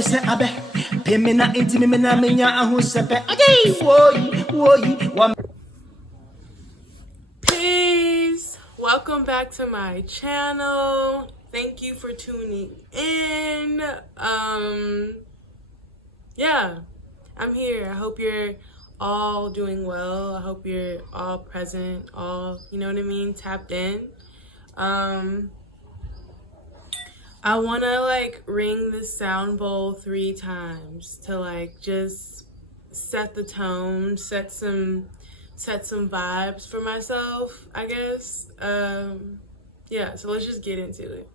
say abe. Pemina intimina minya ahu sepe. Okay, woi. Peace. Welcome back to my channel. Thank you for tuning in. Yeah, I'm here. I hope you're all doing well. I hope you're all present, all, you know what I mean, tapped in. I want to like ring the sound bowl 3 times to like just set the tone, set some vibes for myself, I guess. Yeah, so let's just get into it.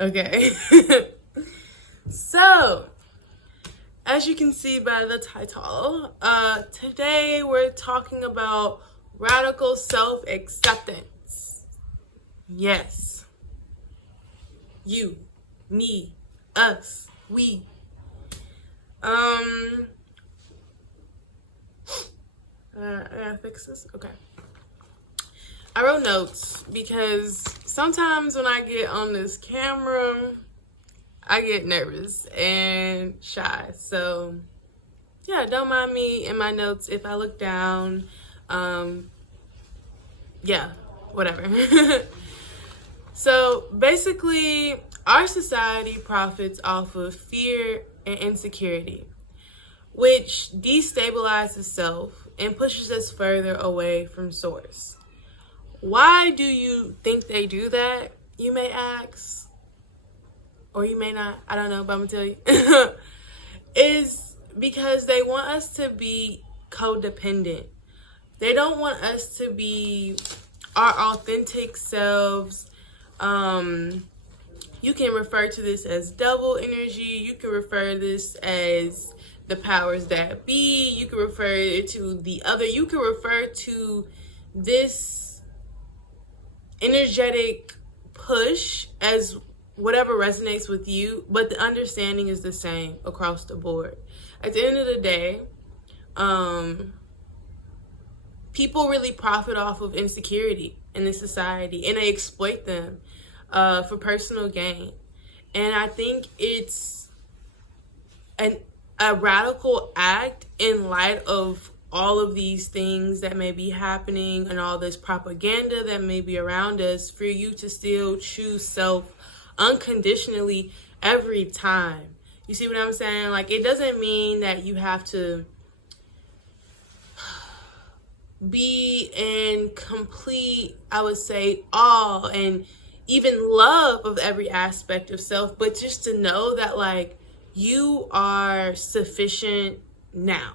Okay. So, as you can see by the title, today we're talking about radical self-acceptance. Yes. You, me, us, we. I gotta fix this? Okay. I wrote notes because sometimes when I get on this camera, I get nervous and shy. So yeah, don't mind me in my notes if I look down. Yeah, whatever. So basically, our society profits off of fear and insecurity, which destabilizes self and pushes us further away from source. Why do you think they do that, you may ask? Or you may not, I don't know, but I'm gonna tell you. Is because they want us to be codependent. They don't want us to be our authentic selves. You can refer to this as double energy. You can refer this as the powers that be. You can refer to the other. You can refer to this energetic push as whatever resonates with you, but the understanding is the same across the board. At the end of the day, people really profit off of insecurity in this society, and they exploit them for personal gain. And I think it's a radical act in light of all of these things that may be happening and all this propaganda that may be around us, for you to still choose self unconditionally every time. You see what I'm saying? Like, it doesn't mean that you have to be in complete, I would say, awe and even love of every aspect of self, but just to know that, like, you are sufficient now.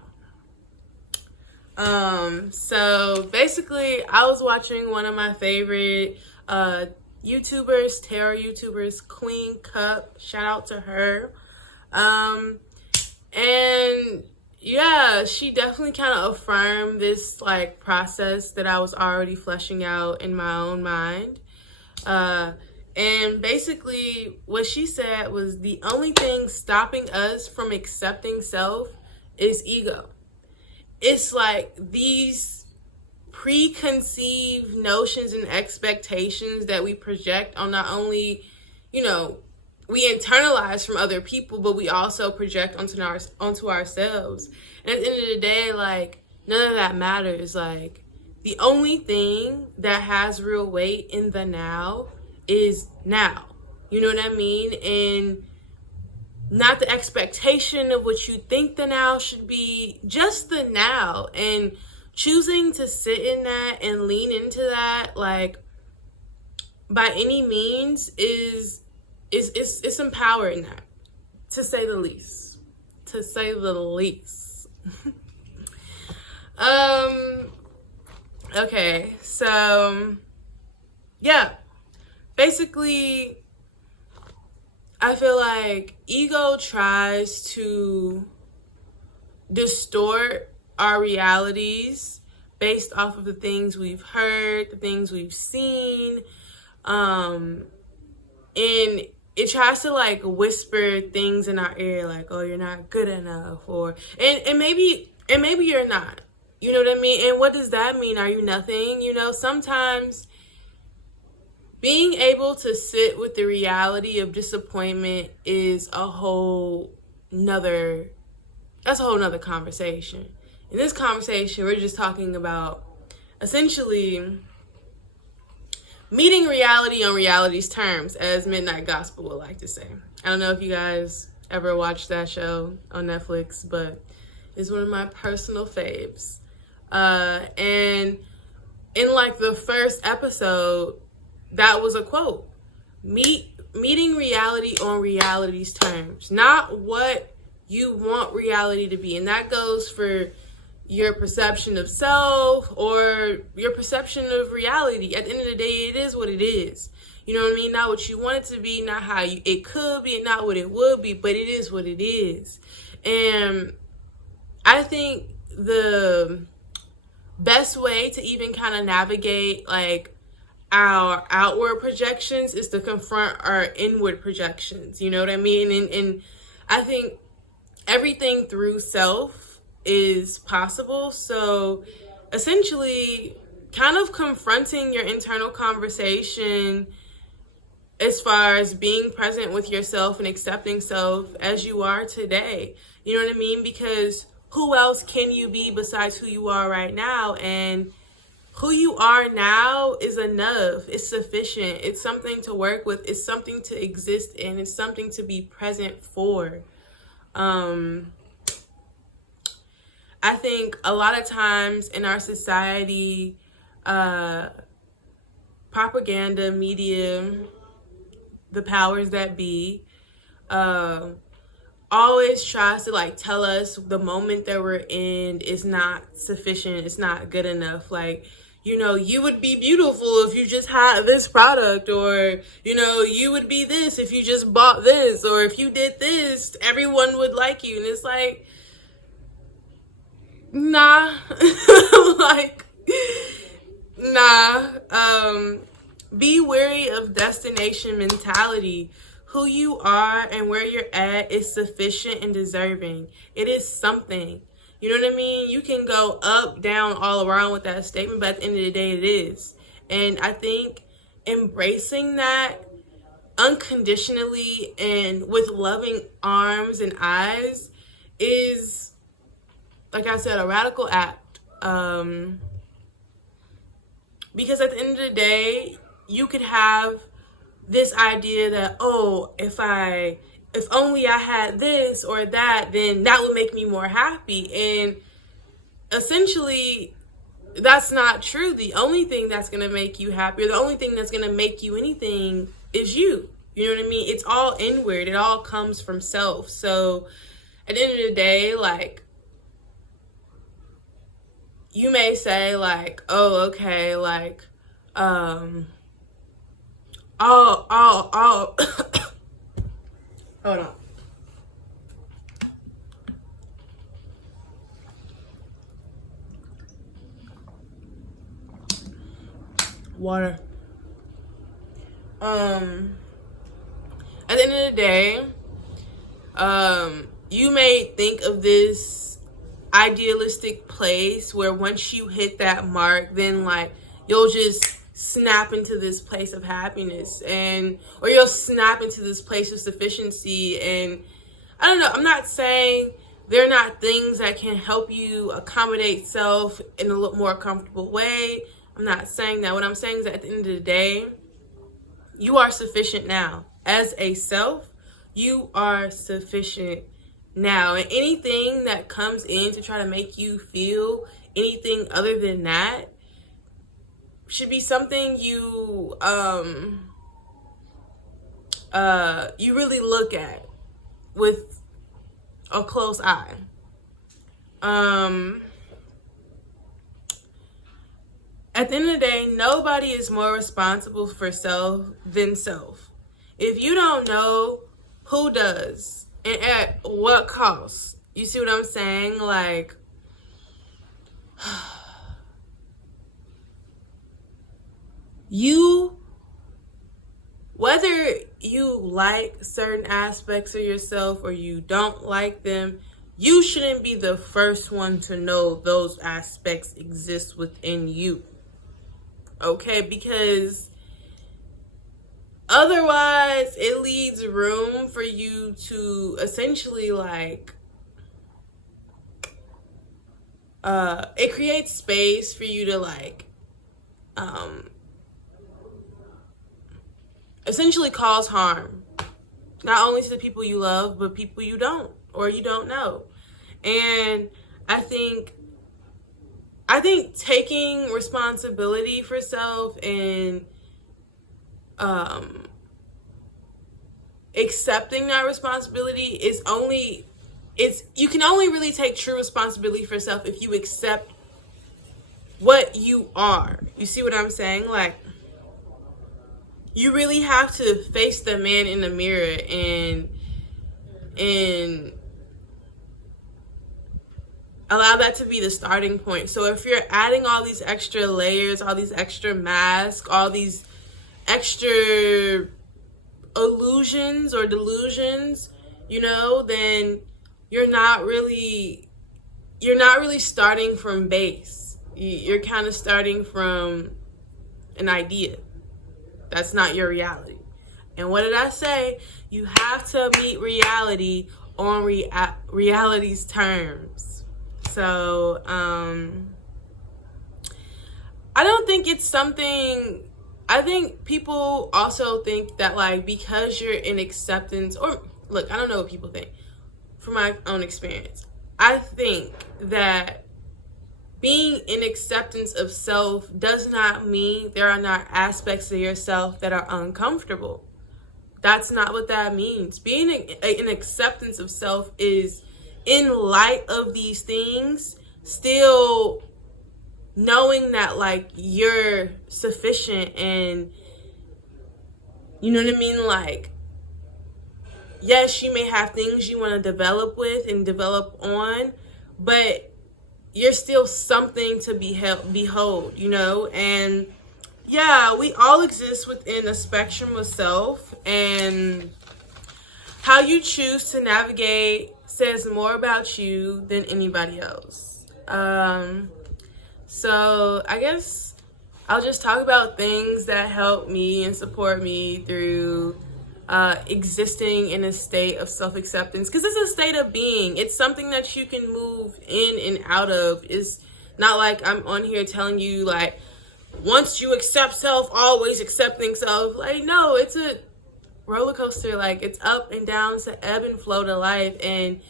So basically, I was watching one of my favorite YouTubers, tarot YouTubers, Queen Cup. Shout out to her. And yeah, she definitely kind of affirmed this like process that I was already fleshing out in my own mind. And basically what she said was the only thing stopping us from accepting self is ego. It's like these preconceived notions and expectations that we project on, not only, you know, we internalize from other people, but we also project onto ourselves. And at the end of the day, like, none of that matters. Like, the only thing that has real weight in the now is now. You know what I mean? And not the expectation of what you think the now should be, just the now. And choosing to sit in that and lean into that, like, by any means, is empowering that, to say the least. To say the least. Okay, so yeah, basically, I feel like ego tries to distort our realities based off of the things we've heard, the things we've seen, and it tries to like whisper things in our ear like, oh, you're not good enough, or and maybe you're not. You know what I mean? And what does that mean? Are you nothing? You know, sometimes being able to sit with the reality of disappointment is a whole nother conversation. In this conversation, we're just talking about essentially meeting reality on reality's terms, as Midnight Gospel would like to say. I don't know if you guys ever watched that show on Netflix, but it's one of my personal faves. And in like the first episode, that was a quote. Meeting reality on reality's terms, not what you want reality to be. And that goes for your perception of self or your perception of reality. At the end of the day, it is what it is. You know what I mean? Not what you want it to be, not how it could be, not what it would be, but it is what it is. And I think the best way to even kind of navigate like our outward projections is to confront our inward projections. You know what I mean? And I think everything through self is possible. So essentially kind of confronting your internal conversation as far as being present with yourself and accepting self as you are today. You know what I mean? Because who else can you be besides who you are right now? And who you are now is enough. It's sufficient. It's something to work with. It's something to exist in. It's something to be present for. I think a lot of times in our society, propaganda, media, the powers that be, always tries to like tell us the moment that we're in is not sufficient. It's not good enough. Like, you know, you would be beautiful if you just had this product, or, you know, you would be this if you just bought this, or if you did this, everyone would like you. And it's like, nah, like, nah. Be wary of destination mentality. Who you are and where you're at is sufficient and deserving. It is something. You know what I mean? You can go up, down, all around with that statement, but at the end of the day, it is. And I think embracing that unconditionally and with loving arms and eyes is, like I said, a radical act. Because at the end of the day, you could have this idea that, oh, if only I had this or that, then that would make me more happy. And essentially, that's not true. The only thing that's going to make you happy, or the only thing that's going to make you anything, is you. You know what I mean? It's all inward. It all comes from self. So at the end of the day, like, you may say like, oh, okay, like, hold on. Water. At the end of the day, you may think of this idealistic place where once you hit that mark, then like you'll just snap into this place of happiness, or you'll snap into this place of sufficiency. And I don't know, I'm not saying there are not things that can help you accommodate self in a little more comfortable way. I'm not saying that. What I'm saying is that at the end of the day, you are sufficient now. As a self, you are sufficient now. And anything that comes in to try to make you feel anything other than that should be something you you really look at with a close eye. At the end of the day, nobody is more responsible for self than self. If you don't know, who does? And at what cost? You see what I'm saying? Like, whether you like certain aspects of yourself or you don't like them, you shouldn't be the first one to know those aspects exist within you. Okay? Because otherwise, it leaves room for you to essentially it creates space for you to essentially cause harm, not only to the people you love, but people you don't or you don't know. And I think taking responsibility for self and accepting that responsibility you can only really take true responsibility for self if you accept what you are. You see what I'm saying? Like, you really have to face the man in the mirror and allow that to be the starting point. So if you're adding all these extra layers, all these extra masks, all these extra illusions or delusions, then you're not really starting from base. You're kind of starting from an idea. That's not your reality. And what did I say? You have to meet reality on reality's terms. So, I don't think it's something. I think people also think that, because you're in acceptance, or look, I don't know what people think. From my own experience, I think that being in acceptance of self does not mean there are not aspects of yourself that are uncomfortable. That's not what that means. Being in acceptance of self is, in light of these things, still knowing that you're sufficient, and you know what I mean? Yes, you may have things you want to develop with and develop on, but you're still something to behold, and yeah, we all exist within a spectrum of self, and how you choose to navigate says more about you than anybody else. So I guess I'll just talk about things that help me and support me through existing in a state of self-acceptance, because it's a state of being. It's something that you can move in and out of. It's not like I'm on here telling you once you accept self, always accepting self. No, it's a roller coaster. It's up and down. It's an ebb and flow to life, and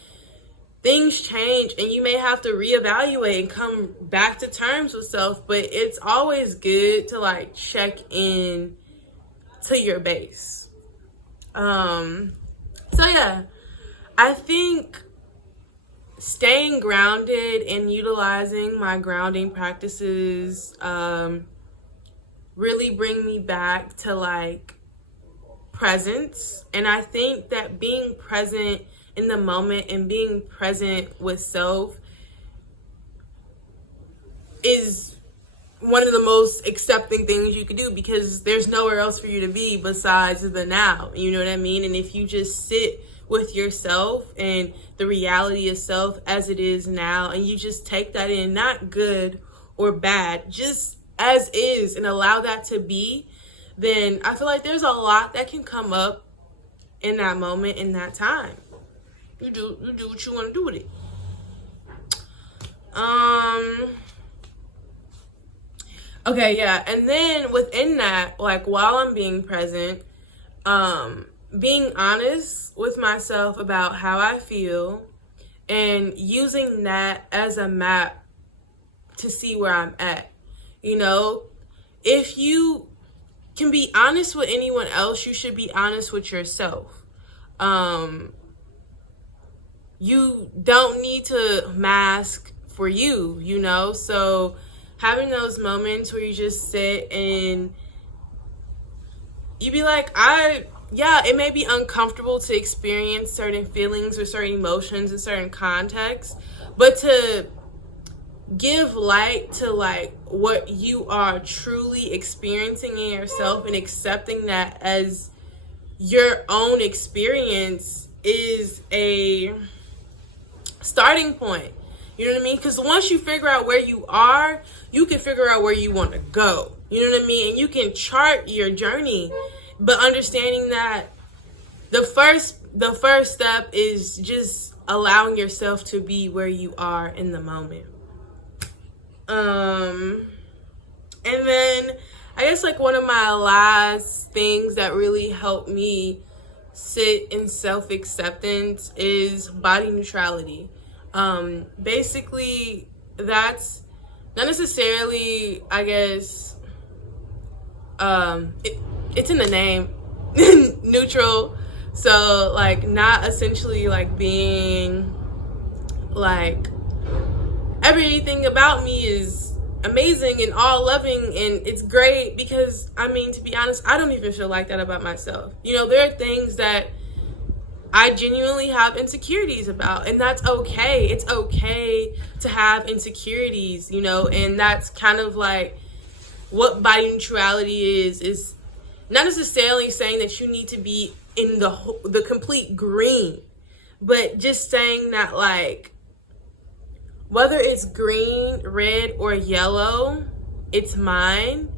things change, and you may have to reevaluate and come back to terms with self. But it's always good to check in to your base. So yeah, I think staying grounded and utilizing my grounding practices, really bring me back to presence. And I think that being present in the moment and being present with self is one of the most accepting things you could do, because there's nowhere else for you to be besides the now. You know what I mean? And if you just sit with yourself and the reality of self as it is now, and you just take that in, not good or bad, just as is, and allow that to be, then I feel like there's a lot that can come up in that moment, in that time. You do what you want to do with it. Okay, yeah, and then within that, while I'm being present, being honest with myself about how I feel, and using that as a map to see where I'm at. If you can be honest with anyone else, you should be honest with yourself. You don't need to mask for you, so having those moments where you just sit and you be it may be uncomfortable to experience certain feelings or certain emotions in certain contexts, but to give light to what you are truly experiencing in yourself and accepting that as your own experience is a starting point. You know what I mean? Because once you figure out where you are, you can figure out where you want to go. You know what I mean? And you can chart your journey. But understanding that the first step is just allowing yourself to be where you are in the moment. And then I guess like one of my last things that really helped me sit in self-acceptance is body neutrality. Basically, that's not necessarily, I guess, it's in the name, neutral. So, like, not essentially, like, being, like, everything about me is amazing and all loving and it's great, because, I mean, to be honest, I don't even feel like that about myself. You know, there are things that I genuinely have insecurities about, and that's okay. It's okay to have insecurities, you know, and that's kind of like what body neutrality is not necessarily saying that you need to be in the complete green, but just saying that, like, whether it's green, red, or yellow, it's mine,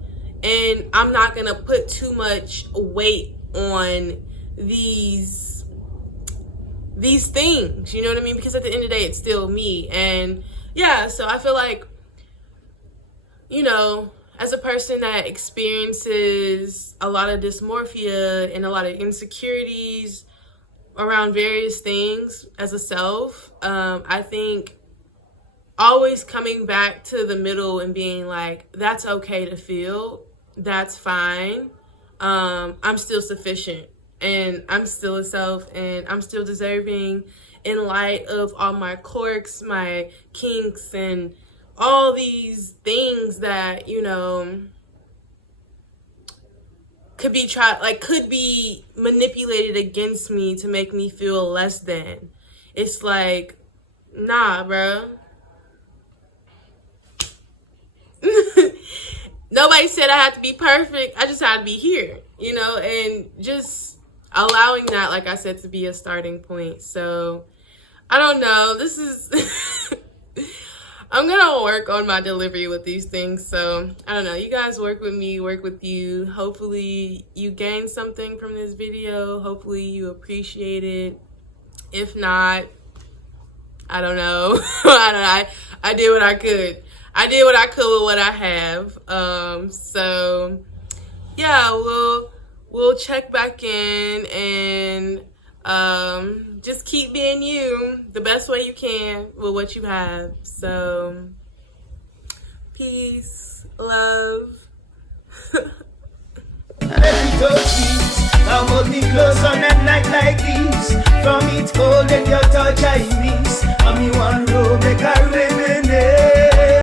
and I'm not gonna put too much weight on these things, you know what I mean? Because at the end of the day, it's still me. And yeah, so I feel like, you know, as a person that experiences a lot of dysmorphia and a lot of insecurities around various things as a self, I think always coming back to the middle and being like, that's okay to feel, that's fine, I'm still sufficient, and I'm still a self, and I'm still deserving in light of all my quirks, my kinks, and all these things that, you know, could be manipulated against me to make me feel less than. It's like, nah, bro. Nobody said I had to be perfect. I just had to be here, you know, and just allowing that, like I said, to be a starting point. So I don't know. This is I'm gonna work on my delivery with these things. So I don't know. You guys work with me, work with you. Hopefully you gain something from this video. Hopefully you appreciate it. If not, I don't know. I did what I could. I did what I could with what I have. So yeah, we'll check back in and just keep being you the best way you can with what you have. So peace, love. And every touch beats, now hold me close and